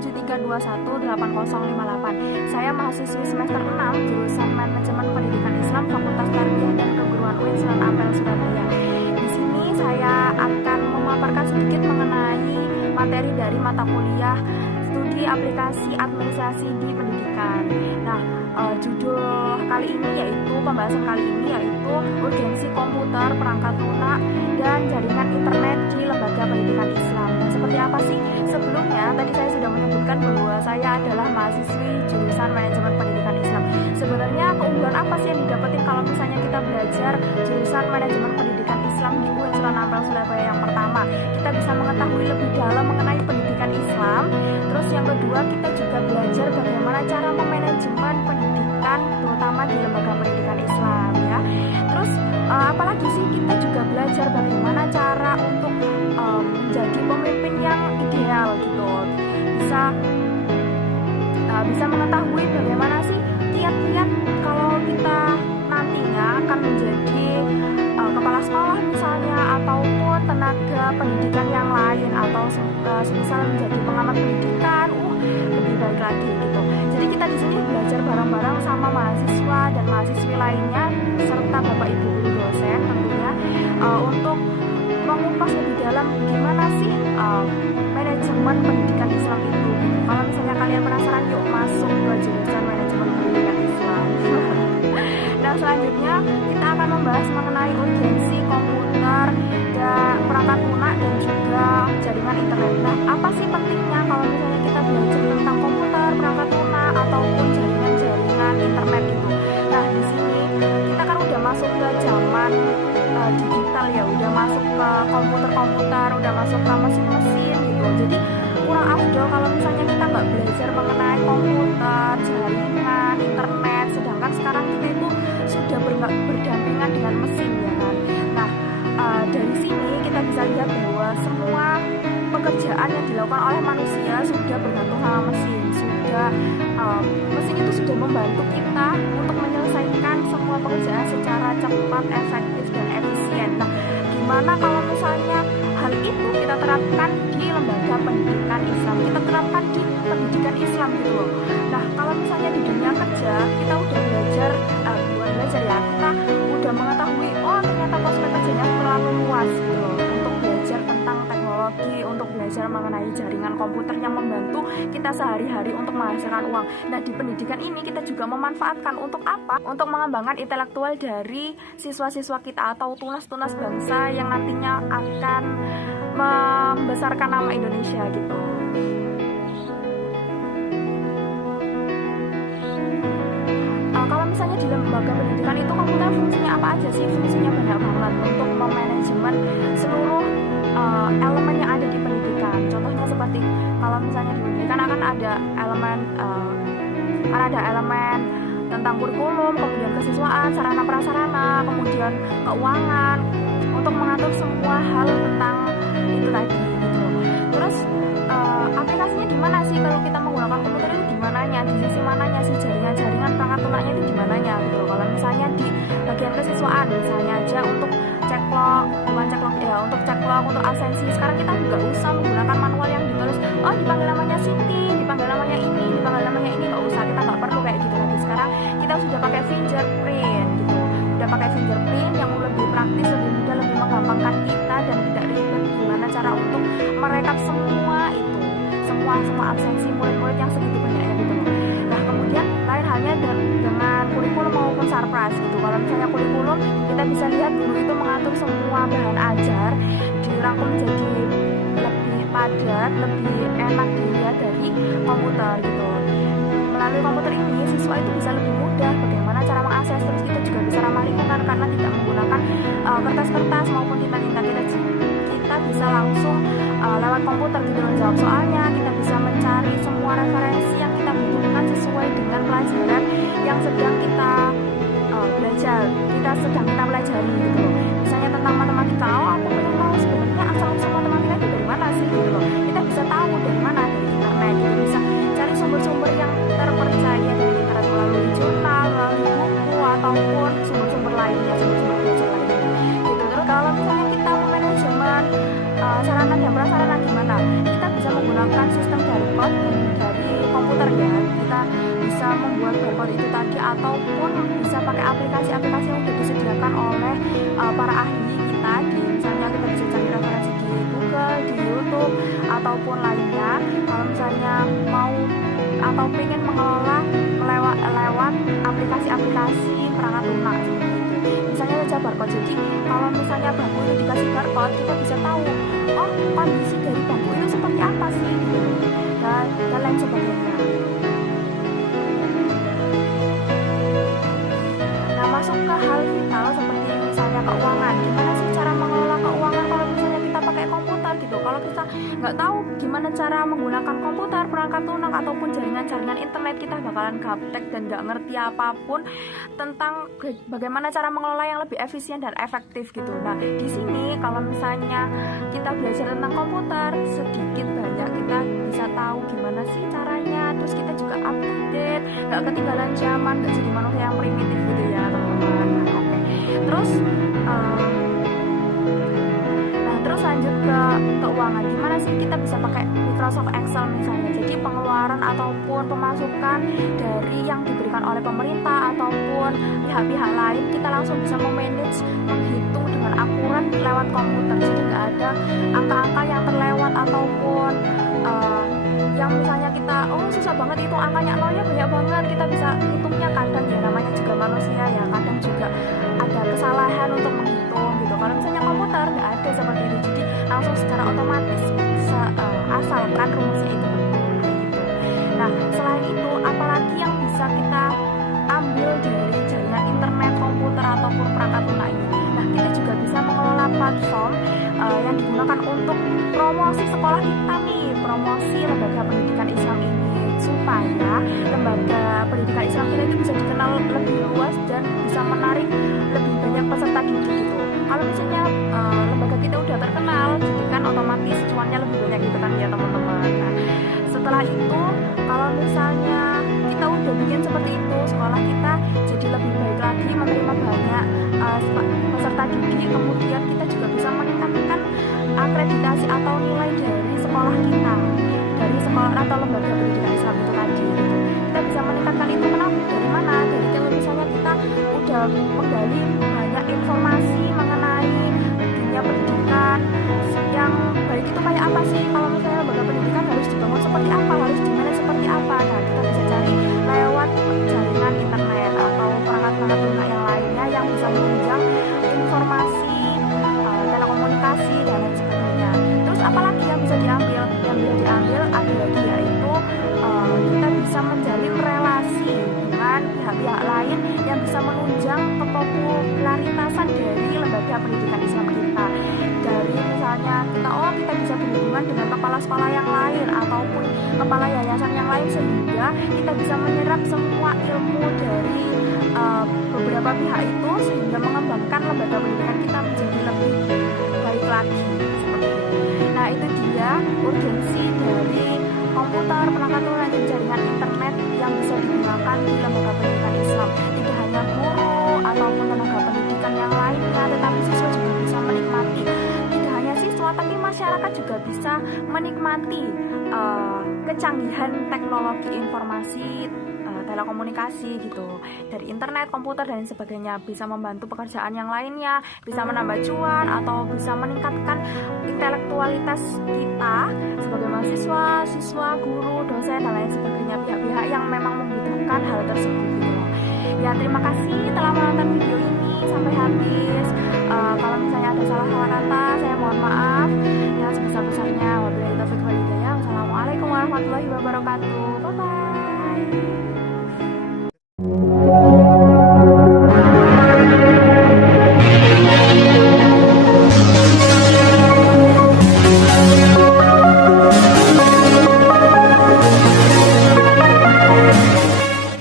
173218058. Saya mahasiswi semester 6 jurusan Manajemen Pendidikan Islam Fakultas Tarbiyah dan Keguruan UIN Sunan Ampel, Surabaya. Di sini saya akan memaparkan sedikit mengenai materi dari mata kuliah Studi Aplikasi Administrasi di Pendidikan. Nah, judul kali ini pembahasan kali ini yaitu urgensi komputer, perangkat lunak, dan jaringan internet di lembaga pendidikan Islam. Nah, seperti apa sih? Sebelumnya tadi saya sudah menyebutkan bahwa saya adalah mahasiswi jurusan Manajemen Pendidikan Islam. Sebenarnya keunggulan apa sih yang didapetin kalau misalnya kita belajar jurusan Manajemen Pendidikan Islam di UIN Sunan Ampel, Surabaya? Yang pertama, kita bisa mengetahui lebih dalam mengenai pendidikan Islam. Terus yang kedua, kita juga belajar bagaimana cara memanajemen pendidikan, terutama di lembaga pendidikan Islam ya. Terus apalagi sih, kita juga belajar bagaimana cara untuk menjadi pemimpin yang ideal gitu. Bisa mengetahui bagaimana sih kiat-kiat kalau kita nantinya akan menjadi kepala sekolah misalnya, ataupun tenaga pendidikan yang lain, atau semisal menjadi pengamat pendidikan, lebih baik lagi gitu. Jadi kita di sini belajar bareng-bareng sama mahasiswa dan mahasiswi lainnya serta Bapak Ibu guru dosen tentunya untuk mengupas lebih dalam gimana sih manajemen pendidikan Islam itu. Kalau misalnya kalian penasaran, yuk masuk ke jurusan Manajemen Pendidikan Islam. Nah, selanjutnya kita akan membahas mengenai urgensi komputer dan perangkat lunak dan juga jaringan internet. Nah, apa sih pentingnya kalau misalnya kita belajar tentang komputer, perangkat lunak, ataupun jaringan-jaringan internet gitu. Nah, di sini kita kan udah masuk ke zaman digital ya, udah masuk ke komputer, udah masuk ke mesin-mesin gitu. Jadi kurang afdol kalau misalnya kita nggak belajar mengenai komputer, jaringan, internet, sedangkan sekarang kita itu sudah berdampingan dengan mesin ya kan. Nah, dari sini kita bisa lihat bahwa semua pekerjaan yang dilakukan oleh manusia sudah bergantung sama mesin. Mesin itu sudah membantu kita untuk menyelesaikan semua pekerjaan secara cepat, efektif, dan efisien. Nah, gimana kalau misalnya hal itu kita terapkan di lembaga pendidikan Islam, kita terapkan di pendidikan Islam gitu loh. Nah, kalau misalnya di dunia kerja kita udah belajar, kita udah mengetahui, ternyata prospek kerjanya terlalu luas gitu loh, untuk belajar tentang teknologi, untuk belajar mengenai jaringan komputer yang membantu kita sehari-hari untuk menghasilkan uang. Nah, di pendidikan ini kita juga memanfaatkan untuk apa? Untuk mengembangkan intelektual dari siswa-siswa kita atau tunas-tunas bangsa yang nantinya akan membesarkan nama Indonesia gitu. Kalau misalnya di lembaga pendidikan itu komputer fungsinya apa aja sih? Fungsinya banyak banget untuk memanajemen seluruh elemen yang ada di pendidikan. Contohnya seperti kalau misalnya di pendidikan akan ada elemen tentang kurikulum, kemudian kesiswaan, sarana prasarana, kemudian keuangan, untuk mengatur semua hal tentang itu tadi gitu. Terus aplikasinya di mana sih kalau kita menggunakan komputer itu, di mananya, di sisi mananya sih jaringan perangkat lunaknya itu di mananya gitu. Kalau misalnya di bagian kesiswaan misalnya aja untuk untuk ceklog, untuk absensi, sekarang kita nggak usah menggunakan manual yang ditulis, dipanggil namanya Siti, dipanggil namanya ini, nggak usah, kita nggak perlu kayak gitu lagi. Sekarang kita sudah pakai fingerprint gitu, udah pakai fingerprint yang lebih praktis, lebih mudah, lebih menggampangkan kita dan tidak ribet gimana cara untuk merekap semua absensi murid-murid yang segitu banyaknya gitu loh. Nah, kemudian lain halnya dengan kurikulum maupun sarpras gitu. Kalau misalnya kurikulum, kita bisa lihat guru itu mengatur semua bahan ajar dirangkum jadi lebih padat, lebih enak dilihat dari komputer gitu. Melalui komputer ini, siswa itu bisa lebih mudah bagaimana cara mengakses. Terus kita juga bisa ramah lingkungan karena tidak menggunakan kertas-kertas maupun tinta-tinta. Kita bisa langsung lewat komputer gitu menjawab soalnya. Kita bisa mencari semua referensi yang kita butuhkan sesuai dengan pelajaran yang sedang kita pelajari gitu loh. Misalnya tentang matematika, aku pengen tahu sebenarnya asal-usul matematika itu dari mana sih gitu loh. Kita bisa tahu dari mana, dari internet gitu. Bisa cari sumber-sumber yang terpercaya dari internet melalui jurnal, melalui buku, ataupun sumber-sumber lainnya, sumber-sumber belajar lainnya gitu. Terus kalau misalnya kita memanajemen sarana dan prasarana gimana? Kita bisa menggunakan sistem daring barcode dari komputer ya. Kita bisa membuat barcode itu tadi, ataupun bisa pakai aplikasi-aplikasi yang sudah disediakan oleh para ahli kita. Misalnya kita bisa cari referensi di Google, di YouTube, ataupun lainnya. Kalau misalnya mau atau pengen mengelola lewat aplikasi-aplikasi perangkat lunak seperti itu. Misalnya saja barcode. Jadi kalau misalnya bangku itu dikasih barcode, kita bisa tahu oh kondisi dari bangku itu seperti apa sih gitu, dan lain sebagainya. Nah, masuk ke hal vital seperti misalnya keuangan. Gimana sih cara mengelola keuangan kalau misalnya kita pakai komputer gitu? Kalau kita nggak tahu gimana cara menggunakan komputer, perangkat lunak, ataupun jaringan-jaringan internet, kita bakalan gaptek dan nggak ngerti apapun tentang bagaimana cara mengelola yang lebih efisien dan efektif gitu. Nah, di sini kalau misalnya kita belajar tentang komputer, sedikit banyak kita bisa tahu gimana sih caranya. Terus kita juga up to date, nggak ketinggalan zaman, nggak jadi manusia yang primitif gitu ya teman-teman. Nah, oke. Terus lanjut ke keuangan. Gimana sih kita bisa pakai Microsoft Excel misalnya. Jadi pengeluaran ataupun pemasukan dari yang diberikan oleh pemerintah ataupun pihak-pihak lain, kita langsung bisa memanage, menghitung dengan akurat lewat komputer. Jadi nggak ada angka-angka yang terlewat ataupun yang misalnya kita susah banget itu angkanya, nolnya banyak banget, kita bisa hitungnya. Kadang ya namanya juga manusia ya, kadang juga ada kesalahan untuk menghitung gitu. Kalau misalnya komputer nggak ada seperti itu, jadi langsung secara otomatis asalkan rumusnya itu betul gitu. Nah, selain itu apalagi yang bisa kita ambil dari jaringan internet, komputer, ataupun perangkat lunak ini? Nah, kita juga bisa mengelola platform yang digunakan untuk promosi sekolah kita nih, promosi lembaga pendidikan Islam ini, supaya lembaga pendidikan Islam kita itu bisa dikenal lebih luas dan bisa menarik lebih banyak peserta didik gitu. Kalau misalnya lembaga kita udah terkenal, jadi kan otomatis cuannya lebih banyak gitu kan ya teman-teman. Nah, setelah itu kalau misalnya kita udah bikin seperti itu, sekolah kita jadi lebih baik lagi, menerima banyak peserta didik, kemudian kita juga bisa meningkatkan akreditasi atau nilai dari sekolah kita, dari sekolah atau lembaga pendidikan Islam itu tadi. Kita bisa meningkatkan itu kenapa? Dari mana? Dari kalau misalnya kita udah menggali banyak informasi mengenai dunia pendidikan yang baik itu kayak apa sih, kalau misalnya lembaga pendidikan harus dibangun seperti apa, harus dimanage seperti apa. Nah, kita bisa cari lewat jaringan internet atau perangkat-perangkat lunak yang lainnya yang bisa menunjang informasi, telekomunikasi, dan lain sebagainya. Terus apalagi yang bisa diambil? Yang bisa diambil ada lagi yaitu kita bisa menjalin relasi dengan pihak-pihak lain yang bisa menunjang kepopularitasan dari lembaga pendidikan Islam kita. Dari misalnya kita bisa berhubungan dengan kepala sekolah yang lain ataupun kepala yayasan yang lain, sehingga kita bisa menyerap semua ilmu dari beberapa pihak itu, sehingga mengembangkan lembaga pendidikan kita menjadi lebih baik lagi seperti itu. Nah, itu dia urgensi dari komputer, perangkat lunak, dan jaringan internet yang bisa digunakan di lembaga pendidikan Islam. Tidak hanya guru ataupun tenaga pendidikan yang lainnya, tetapi siswa juga bisa menikmati. Tidak hanya siswa, tapi masyarakat juga bisa menikmati kecanggihan teknologi informasi, telekomunikasi gitu, dari internet, komputer, dan sebagainya. Bisa membantu pekerjaan yang lainnya, bisa menambah cuan, atau bisa meningkatkan intelektualitas kita sebagai mahasiswa, siswa, guru, dosen, dan lain sebagainya, pihak-pihak yang memang membutuhkan hal tersebut gitu. Ya, terima kasih telah menonton video ini sampai habis. Kalau misalnya ada salah-salah kata, saya mohon maaf yang sebesar-besarnya. Wabillahi taufiq wal hidayah. Wassalamualaikum warahmatullahi wabarakatuh. Bye bye.